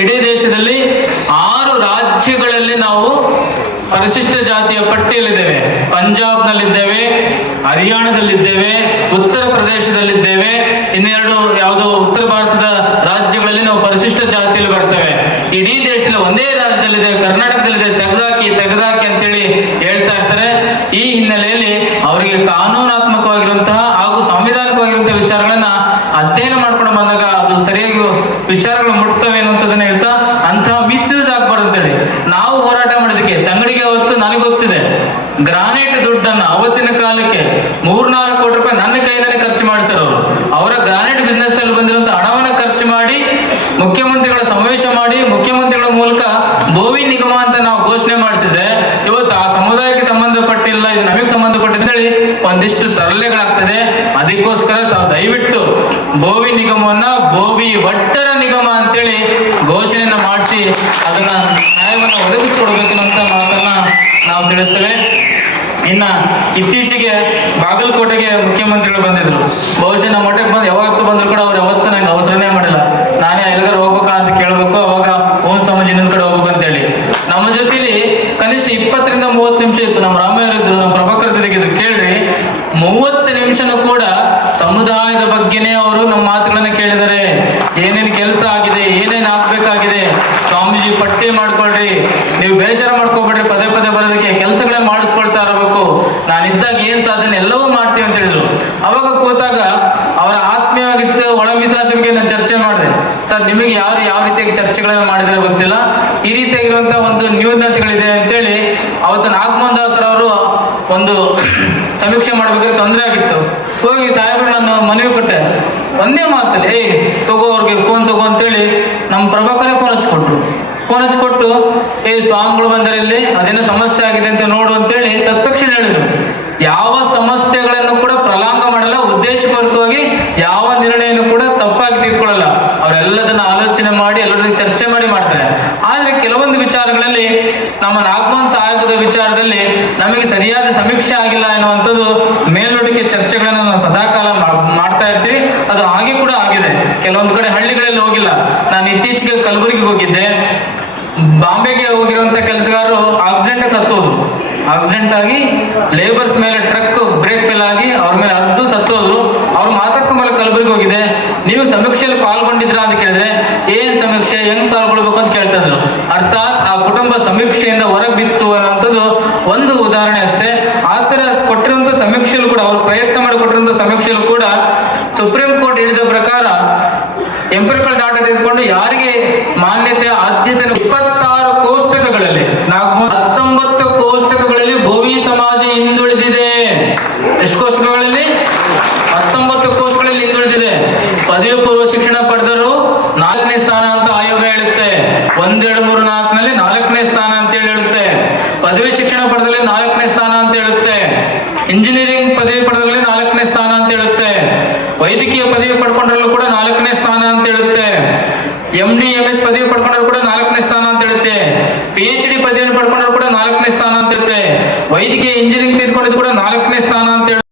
ಇಡೀ ದೇಶದಲ್ಲಿ 6 ರಾಜ್ಯಗಳಲ್ಲಿ ನಾವು ಪರಿಶಿಷ್ಟ ಜಾತಿಯ ಪಟ್ಟಿಯಲ್ಲಿದ್ದೇವೆ. ಪಂಜಾಬ್ನಲ್ಲಿದ್ದೇವೆ, ಹರಿಯಾಣದಲ್ಲಿದ್ದೇವೆ, ಉತ್ತರ ಪ್ರದೇಶದಲ್ಲಿದ್ದೇವೆ, ಇನ್ನೆರಡು ಯಾವುದೋ ಉತ್ತರ ಭಾರತದ ರಾಜ್ಯಗಳಲ್ಲಿ ನಾವು ಪರಿಶಿಷ್ಟ ಜಾತಿಯಲ್ಲಿ ಬರ್ತೇವೆ. ಇಡೀ ದೇಶದಲ್ಲಿ ಒಂದೇ ರಾಜ್ಯದಲ್ಲಿದೆ, ಕರ್ನಾಟಕದಲ್ಲಿದೆ, ತೆಗೆದಾಕಿ ಅಂತೇಳಿ ಹೇಳ್ತಾ ಇರ್ತಾರೆ. ಈ ಹಿನ್ನೆಲೆಯಲ್ಲಿ ಅವರಿಗೆ ಕಾನೂನಾತ್ಮಕವಾಗಿರುವಂತಹ ಹಾಗೂ ಸಂವಿಧಾನಿಕವಾಗಿರುವಂತಹ ವಿಚಾರಗಳನ್ನ ಅಧ್ಯಯನ ಮಾಡ್ಕೊಂಡು ಬಂದಾಗ ಅದು ಸರಿಯಾಗಿ ವಿಚಾರಗಳು ಮುಟ್ತವೆ ಅನ್ನುವಂಥದ್ದನ್ನ ಹೇಳ್ತಾ ಅಂತಹ ಮಿಸ್ಯೂಸ್ ಆಗ್ಬಾರ್ದು ಅಂತೇಳಿ ನಾವು ಹೋರಾಟ ಮಾಡೋದಕ್ಕೆ ತಂಗಡಿಗೆ ಅವತ್ತು ನನಗೆ ಗೊತ್ತಿದೆ. ಗ್ರಾನೈಟ್ ದುಡ್ಡನ್ನ ಅವತ್ತಿನ ಕಾಲಕ್ಕೆ 3-4 ಕೋಟಿ ರೂಪಾಯಿ ನನ್ನ ಕೈಯಿಂದಲೇ ಖರ್ಚು ಮಾಡಿಸಿರೋರು. ಅವರ ಗ್ರಾನೈಟ್ ಬಿಸ್ನೆಸ್ ಅಲ್ಲಿ ಬಂದಿರುವಂತಹ ಹಣವನ್ನು ಖರ್ಚು ಮಾಡಿ ಮುಖ್ಯಮಂತ್ರಿಗಳ ಸಮಾವೇಶ ಮಾಡಿ ಮುಖ್ಯಮಂತ್ರಿಗಳ ಮೂಲಕ ಭೋವಿ ನಿಗಮ ಅಂತ ನಾವು ಘೋಷಣೆ ಮಾಡಿಸಿದ್ರೆ ಇವತ್ತು ಆ ಸಮುದಾಯಕ್ಕೆ ಸಂಬಂಧಪಟ್ಟಿಲ್ಲ, ಇದು ನಮಗೆ ಸಂಬಂಧಪಟ್ಟಿದೆ ಹೇಳಿ ಒಂದಿಷ್ಟು ತರಲೆಗಳಾಗ್ತದೆ. ಅದಕ್ಕೋಸ್ಕರ ತಾವು ದಯವಿಟ್ಟು ಭೋವಿ ನಿಗಮವನ್ನ ಭೋವಿ ಒಟ್ಟರ ನಿಗಮ ಅಂತೇಳಿ ಘೋಷಣೆಯನ್ನ ಮಾಡಿಸಿ ಅದನ್ನ ನ್ಯಾಯವನ್ನು ಒದಗಿಸಿಕೊಡ್ಬೇಕನ್ನಂತ ಮಾತನ್ನ ನಾವು ತಿಳಿಸ್ತೇವೆ. ಇನ್ನ ಇತ್ತೀಚೆಗೆ ಬಾಗಲಕೋಟೆಗೆ ಮುಖ್ಯಮಂತ್ರಿಗಳು ಬಂದಿದ್ರು. ಬಹುಶಃ ನಮ್ಮ ಮಠಕ್ಕೆ ಬಂದು ಯಾವತ್ತು ಬಂದ್ರು ಕೂಡ ಅವ್ರು ಯಾವತ್ತೂ ನಂಗೆ ಅವಸರನೇ ಮಾಡಿಲ್ಲ. ನಾನೇ ಎಲ್ಲಿಗಾರು ಹೋಗ್ಬೇಕಾ ಅಂತ ಕೇಳ್ಬೇಕು, ಅವಾಗ ಓನ್ ಸಮಾಜ ಇನ್ನೊಂದ್ ಕಡೆ ಹೋಗ್ಬೇಕು ಅಂತೇಳಿ ನಮ್ಮ ಜೊತೆಲಿ ಕನಿಷ್ಠ 20-30 ನಿಮಿಷ ಇತ್ತು. ನಮ್ಮ ರಾಮಯ್ಯರು ಇದ್ರು, ನಮ್ಮ ಪ್ರಭಾಕರ್ ಜೊತೆಗಿದ್ರು. ಕೇಳ್ರಿ, 30 ನಿಮಿಷನೂ ಕೂಡ ಸಮುದಾಯದ ಬಗ್ಗೆನೇ ಅವರು ನಮ್ಮ ಮಾತುಗಳನ್ನ ಕೇಳಿದ್ದಾರೆ. ಏನೇನು ಕೆಲಸ ಆಗಿದೆ, ಏನೇನು ಆಗ್ಬೇಕಾಗಿದೆ, ಸ್ವಾಮೀಜಿ ಪಟ್ಟಿ ಮಾಡ್ಕೊಳ್ರಿ, ನೀವು ಬೇಜಾರು ಮಾಡ್ಕೋಬೇಡ್ರಿ, ಪದೇ ಪದೇ ಬರೋದಕ್ಕೆ ಕೆಲಸಗಳನ್ನ ಮಾಡಿಸ್ಕೊಳ್ತಾ ಇರಬೇಕು, ನಾನಿದ್ದಾಗ ಏನ್ ಸಾಧನೆ ಎಲ್ಲವೂ ಮಾಡ್ತೀವಿ ಅಂತ ಹೇಳಿದ್ರು. ಅವಾಗ ಕೂತಾಗ ಅವರ ಆತ್ಮೀಯವಾಗಿತ್ತು ಒಳ ಮೀಸಲಾತಿ ಬಗ್ಗೆ ನಾನು ಚರ್ಚೆ ಮಾಡಿದೆ. ಸರ್, ನಿಮಗೆ ಯಾರು ಯಾವ ರೀತಿಯಾಗಿ ಚರ್ಚೆಗಳನ್ನ ಮಾಡಿದ್ರೆ ಗೊತ್ತಿಲ್ಲ, ಈ ರೀತಿಯಾಗಿರುವಂತಹ ಒಂದು ನ್ಯೂನತೆಗಳಿದೆ ಅಂತೇಳಿ ಅವತ್ತು ನಾಗಮೋಹನ್ ದಾಸರವರು ಒಂದು ಸಮೀಕ್ಷೆ ಮಾಡ್ಬೇಕಾದ್ರೆ ತೊಂದರೆ ಆಗಿತ್ತು. ಹೋಗಿ ಸಾಹೇಬ್ರು ನಾನು ಮನವಿ ಕೊಟ್ಟೆ, ಒಂದೇ ಮಾತಲ್ಲಿ ತಗೋ ಅವ್ರಿಗೆ ಫೋನ್ ತಗೋ ಅಂತೇಳಿ ನಮ್ಮ ಪ್ರಭಾಕರೇ ಫೋನ್ ಹಚ್ಕೊಟ್ಟು ಸ್ವಾಮಿಗಳು ಬಂದರೆ ಇಲ್ಲಿ ಅದೇನೋ ಸಮಸ್ಯೆ ಆಗಿದೆ ಅಂತ ನೋಡು ಅಂತೇಳಿ ತತ್ಕ್ಷಣ ಹೇಳಿದ್ರು. ಯಾವ ಸಮಸ್ಯೆಗಳನ್ನು ಕೂಡ ಪ್ರಲಾಂಗ ಮಾಡಲ್ಲ, ಉದ್ದೇಶಪೂರ್ವಕವಾಗಿ ಯಾವ ನಿರ್ಣಯನೂ ಕೂಡ ತಪ್ಪಾಗಿ ತೆಗೆದುಕೊಳ್ಳಲ್ಲ. ಅವರೆಲ್ಲದನ್ನ ಆಲೋಚನೆ ಮಾಡಿ ಎಲ್ಲರ ಜೊತೆ ಚರ್ಚೆ ಮಾಡಿ ಮಾಡ್ತಾರೆ. ಆದ್ರೆ ಕೆಲವೊಂದು ವಿಚಾರಗಳಲ್ಲಿ ನಮ್ಮ ನಾಗಮೋಹನ್ ಸಹಾಯಕದ ವಿಚಾರದಲ್ಲಿ ನಮಗೆ ಸರಿಯಾದ ಸಮೀಕ್ಷೆ ಆಗಿಲ್ಲ ಎನ್ನುವಂಥದ್ದು ಮೇಲ್ನೋಟಕ್ಕೆ ಚರ್ಚೆಗಳನ್ನ ನಾವು ಸದಾಕಾಲ ಮಾಡ್ತಾ ಇರ್ತೀವಿ. ಅದು ಹಾಗೆ ಕೂಡ ಆಗಿದೆ. ಕೆಲವೊಂದು ಕಡೆ ಹಳ್ಳಿಗಳಲ್ಲಿ ಹೋಗಿಲ್ಲ. ನಾನು ಇತ್ತೀಚೆಗೆ ಕಲಬುರಗಿಗೆ ಹೋಗಿದ್ದೆ. ಬಾಂಬೆಗೆ ಹೋಗಿರುವಂತ ಕೆಲಸಗಾರರು ಆಕ್ಸಿಡೆಂಟ್ ಸತ್ತೋದ್ರು. ಆಕ್ಸಿಡೆಂಟ್ ಆಗಿ ಲೇಬರ್ಸ್ ಮೇಲೆ ಟ್ರಕ್ ಬ್ರೇಕ್ ಫೇಲ್ ಆಗಿ ಅವ್ರ ಮೇಲೆ ಅರ್ಧ ಸತ್ತೋದ್ರು. ಅವ್ರು ಮಾತಾಡ್ಸ್ಕೊಂಬಲ್ಲ ಕಲಬುರಗಿ ಹೋಗಿದೆ. ನೀವು ಸಮೀಕ್ಷೆಯಲ್ಲಿ ಪಾಲ್ಗೊಂಡಿದ್ರ ಅಂತ ಕೇಳಿದ್ರೆ ಏನ್ ಸಮೀಕ್ಷೆ, ಹೆಂಗ್ ಪಾಲ್ಗೊಳ್ಬೇಕು ಅಂತ ಕೇಳ್ತಾ ಇದ್ರು. ಅರ್ಥಾತ್ ಆ ಕುಟುಂಬ ಸಮೀಕ್ಷೆಯಿಂದ ಹೊರಗೆ ಬಿತ್ತು ಅನ್ನೋಂಥದ್ದು ಒಂದು ಉದಾಹರಣೆ ಅಷ್ಟೇ. ಆ ತರ ಕೊಟ್ಟಿರುವಂತ ಸಮೀಕ್ಷೆಯಲ್ಲೂ ಕೂಡ ಅವ್ರು ಪ್ರಯತ್ನ ಮಾಡಿ ಕೊಟ್ಟಿರುವಂತ ಸಮೀಕ್ಷೆಯಲ್ಲೂ ಕೂಡ ಸುಪ್ರೀಂ ಕೋರ್ಟ್ ಹೇಳಿದ ಪ್ರಕಾರ ಎಂಪಿರಿಕಲ್ ಡಾಟಾ ತೆಗೆದುಕೊಂಡು ಯಾರಿಗೆ ಮಾನ್ಯತೆ ಆದ್ಯತೆ 26 ಕೋಷ್ಟಕಗಳಲ್ಲಿ 19 ಕೋಷ್ಟಕಗಳಲ್ಲಿ ಭೋವಿ ಸಮಾಜ ಹಿಂದುಳಿದಿದೆ. ಎಷ್ಟು ಕೋಷ್ಟಕಗಳಲ್ಲಿ? 19 ಕೋಷ್ಟಗಳಲ್ಲಿ ಹಿಂದುಳಿದಿದೆ. ಪದವಿ ಪೂರ್ವ ಶಿಕ್ಷಣ ಪಡೆದರು 4ನೇ ಸ್ಥಾನ ಅಂತ ಆಯೋಗ ಹೇಳುತ್ತೆ. 1, 2, 3, 4ನಲ್ಲಿ 4ನೇ ಸ್ಥಾನ ಅಂತ ಹೇಳುತ್ತೆ. ಪದವಿ ಶಿಕ್ಷಣ ಪಡೆದಲ್ಲಿ 4ನೇ ಸ್ಥಾನ ಅಂತ ಹೇಳುತ್ತೆ. ಇಂಜಿನಿಯರಿಂಗ್ ಪದವಿ ಪಡೆದಲ್ಲಿ 4ನೇ ಸ್ಥಾನ ಅಂತ ಹೇಳುತ್ತೆ. ವೈದ್ಯಕೀಯ ಪದವಿ ಪಡ್ಕೊಂಡ್ರಲ್ಲೂ ಕೂಡ 4ನೇ ಸ್ಥಾನ ಅಂತ ಹೇಳುತ್ತೆ. MD MS ಪದವಿ ಪಡ್ಕೊಂಡ್ರು ಕೂಡ 4ನೇ ಸ್ಥಾನ ಅಂತ ಹೇಳುತ್ತೆ. PhD ಪದವಿಯನ್ನು ಪಡ್ಕೊಂಡ್ರು ಕೂಡ 4ನೇ ಸ್ಥಾನ ಅಂತ ಹೇಳುತ್ತೆ. ವೈದ್ಯಕೀಯ ಇಂಜಿನಿಯರಿಂಗ್ ತೆಗೆದುಕೊಂಡಿದ್ದು ಕೂಡ 4ನೇ ಸ್ಥಾನ ಅಂತ ಹೇಳುತ್ತೆ.